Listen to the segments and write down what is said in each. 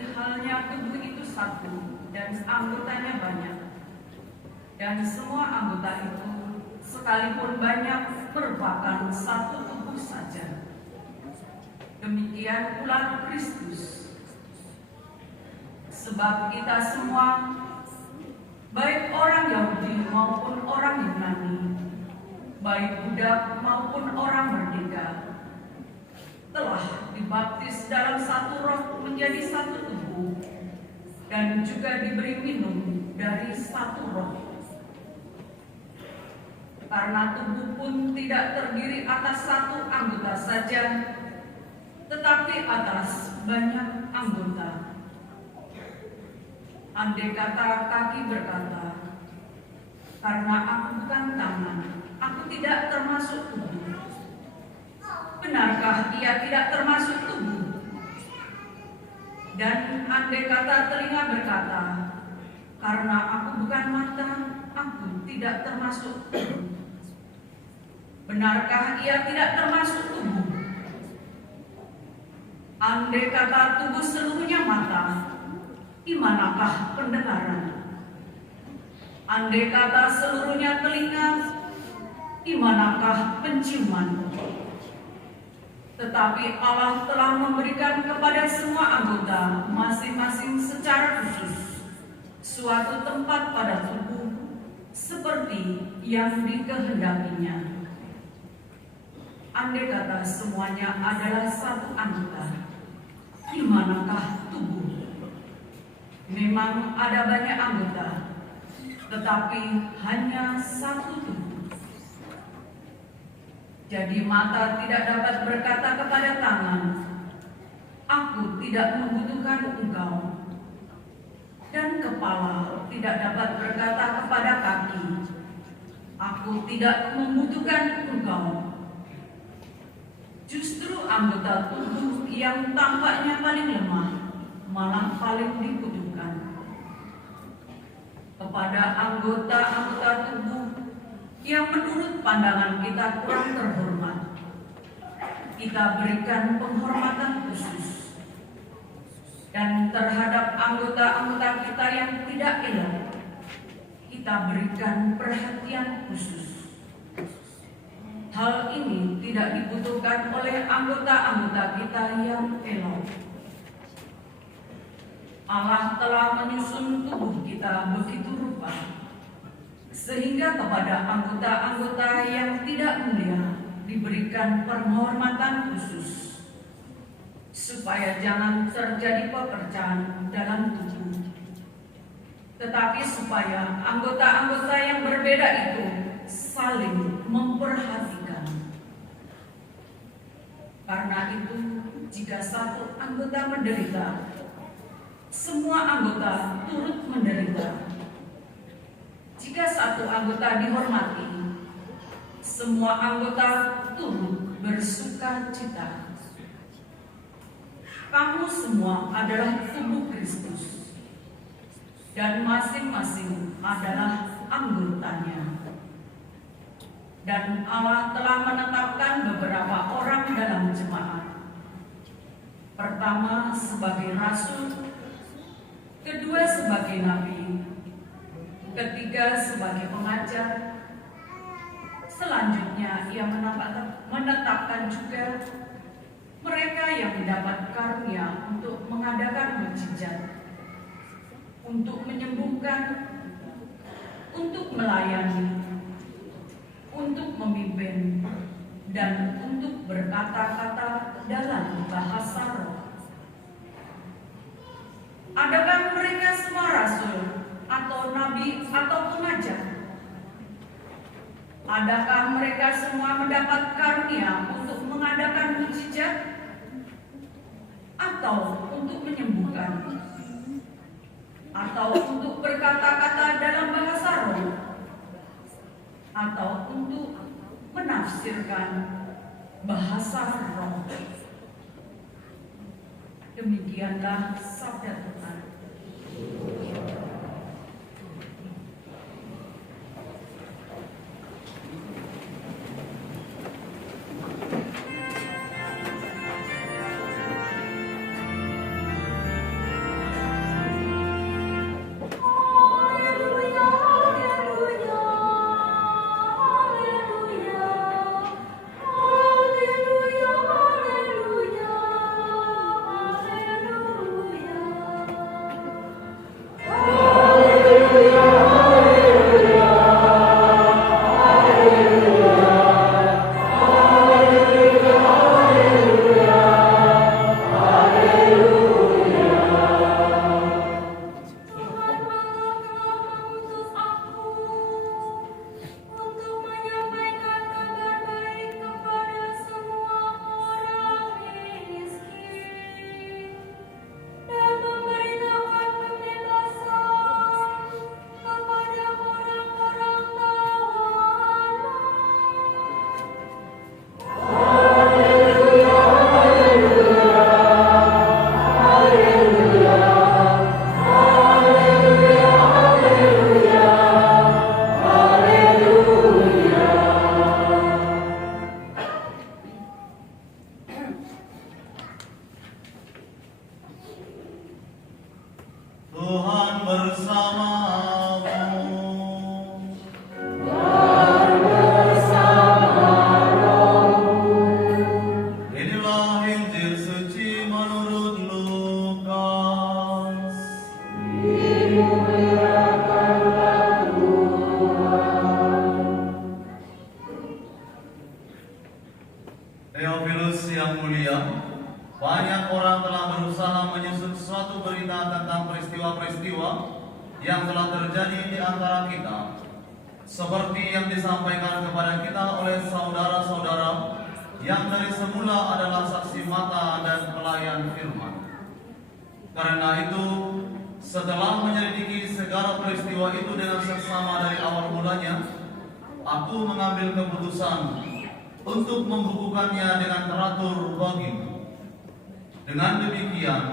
Seperti halnya tubuh itu satu dan anggotanya banyak, dan semua anggota itu sekalipun banyak merupakan satu tubuh saja. Demikian pula Kristus. Sebab kita semua, baik orang Yahudi maupun orang Yunani, baik budak maupun orang merdeka, telah dibaptis dalam satu roh menjadi satu tubuh, dan juga diberi minum dari satu roh. Karena tubuh pun tidak terdiri atas satu anggota saja, tetapi atas banyak anggota. Andai kata kaki berkata, "Karena aku bukan tangan, aku tidak termasuk tubuh." Benarkah ia tidak termasuk tubuh? Dan andai kata telinga berkata, "Karena aku bukan mata, aku tidak termasuk tubuh." Benarkah ia tidak termasuk tubuh? Andai kata tubuh seluruhnya mata, di manakah pendengaran? Andai kata seluruhnya telinga, di manakah penciuman? Tetapi Allah telah memberikan kepada semua anggota masing-masing secara khusus suatu tempat pada tubuh seperti yang dikehendakinya. Andai kata semuanya adalah satu anggota, di manakah tubuh? Memang ada banyak anggota, tetapi hanya satu tubuh. Jadi mata tidak dapat berkata kepada tangan, "Aku tidak membutuhkan engkau." Dan kepala tidak dapat berkata kepada kaki, "Aku tidak membutuhkan engkau." Justru anggota tubuh yang tampaknya paling lemah malah paling dibutuhkan. Kepada anggota-anggota tubuh yang menurut pandangan kita kurang terhormat, kita berikan penghormatan khusus. Dan terhadap anggota-anggota kita yang tidak elok, kita berikan perhatian khusus. Hal ini tidak dibutuhkan oleh anggota-anggota kita yang elok. Allah telah menyusun tubuh kita begitu rupa, sehingga kepada anggota-anggota yang tidak mulia diberikan penghormatan khusus, supaya jangan terjadi pepercahan dalam tubuh, tetapi supaya anggota-anggota yang berbeda itu saling memperhatikan. Karena itu, jika satu anggota menderita, semua anggota turut menderita. Jika satu anggota dihormati, semua anggota turut bersuka cita. Kamu semua adalah tubuh Kristus, dan masing-masing adalah anggotanya. Dan Allah telah menetapkan beberapa orang dalam jemaat. Pertama sebagai rasul, kedua sebagai nabi, ketiga sebagai pengajar. Selanjutnya ia menetapkan juga mereka yang mendapat karunia untuk mengadakan mukjizat, untuk menyembuhkan, untuk melayani, untuk memimpin, dan untuk berkata-kata dalam bahasa roh. Adakah mereka semua rasul atau nabi atau pengajar? Adakah mereka semua mendapat karunia untuk mengadakan mukjizat atau untuk menyembuhkan, atau untuk berkata-kata dalam bahasa roh, atau untuk menafsirkan bahasa roh? Demikianlah sabda Tuhan. bersamamu. Inilah Injil suci menurut Lukas. Theophilus yang mulia, banyak orang telah berusaha menyusun suatu berita tentang peristiwa-peristiwa yang telah terjadi di antara kita, seperti yang disampaikan kepada kita oleh saudara-saudara yang dari semula adalah saksi mata dan pelayan firman. Karena itu, setelah menyelidiki segala peristiwa itu dengan seksama dari awal mulanya, aku mengambil keputusan untuk membukukannya dengan teratur bagimu. Dengan demikian,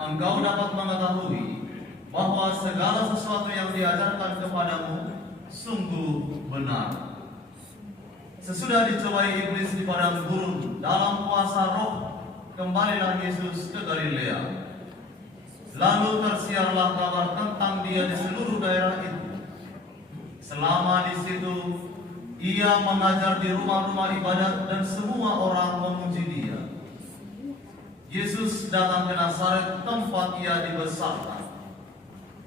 engkau dapat mengetahui bahwa segala sesuatu yang diajarkan kepadamu sungguh benar. Sesudah dicobai iblis di padang gurun dalam kuasa roh, kembalilah Yesus ke Galilea. Lalu tersiarlah kabar tentang dia di seluruh daerah itu. Selama di situ, ia mengajar di rumah-rumah ibadat dan semua orang memuji dia. Yesus datang ke Nazaret, tempat ia dibesarkan.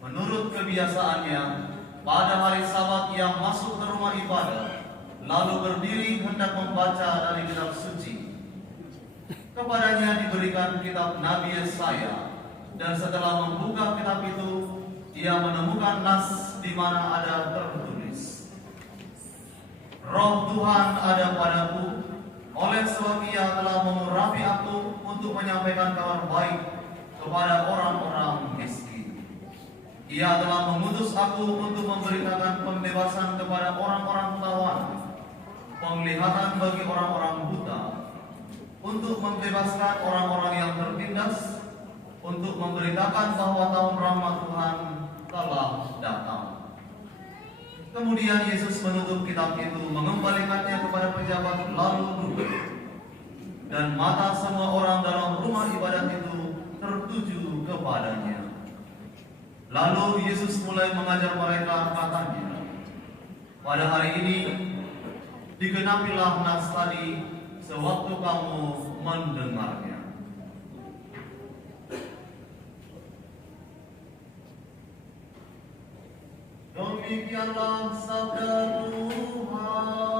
Menurut kebiasaannya, pada hari Sabat ia masuk ke rumah ibadat, lalu berdiri hendak membaca dari kitab suci. Kepadanya diberikan kitab Nabi Yesaya, dan setelah membuka kitab itu, ia menemukan nas di mana ada tertulis, Roh Tuhan ada padaku, oleh sebab ia telah mengurapi aku untuk menyampaikan kabar baik kepada orang-orang miskin. Ia telah mengutus aku untuk memberitakan pembebasan kepada orang-orang tawanan, penglihatan bagi orang-orang buta, untuk membebaskan orang-orang yang tertindas, untuk memberitakan bahwa tahun rahmat Tuhan telah datang. Kemudian Yesus menutup kitab itu, mengembalikannya kepada pejabat, lalu duduk. Dan mata semua orang dalam rumah ibadat itu tertuju kepadanya. Lalu Yesus mulai mengajar mereka, katanya, pada hari ini digenapilah nas tadi sewaktu kamu mendengarnya. Demikianlah sabda Tuhan.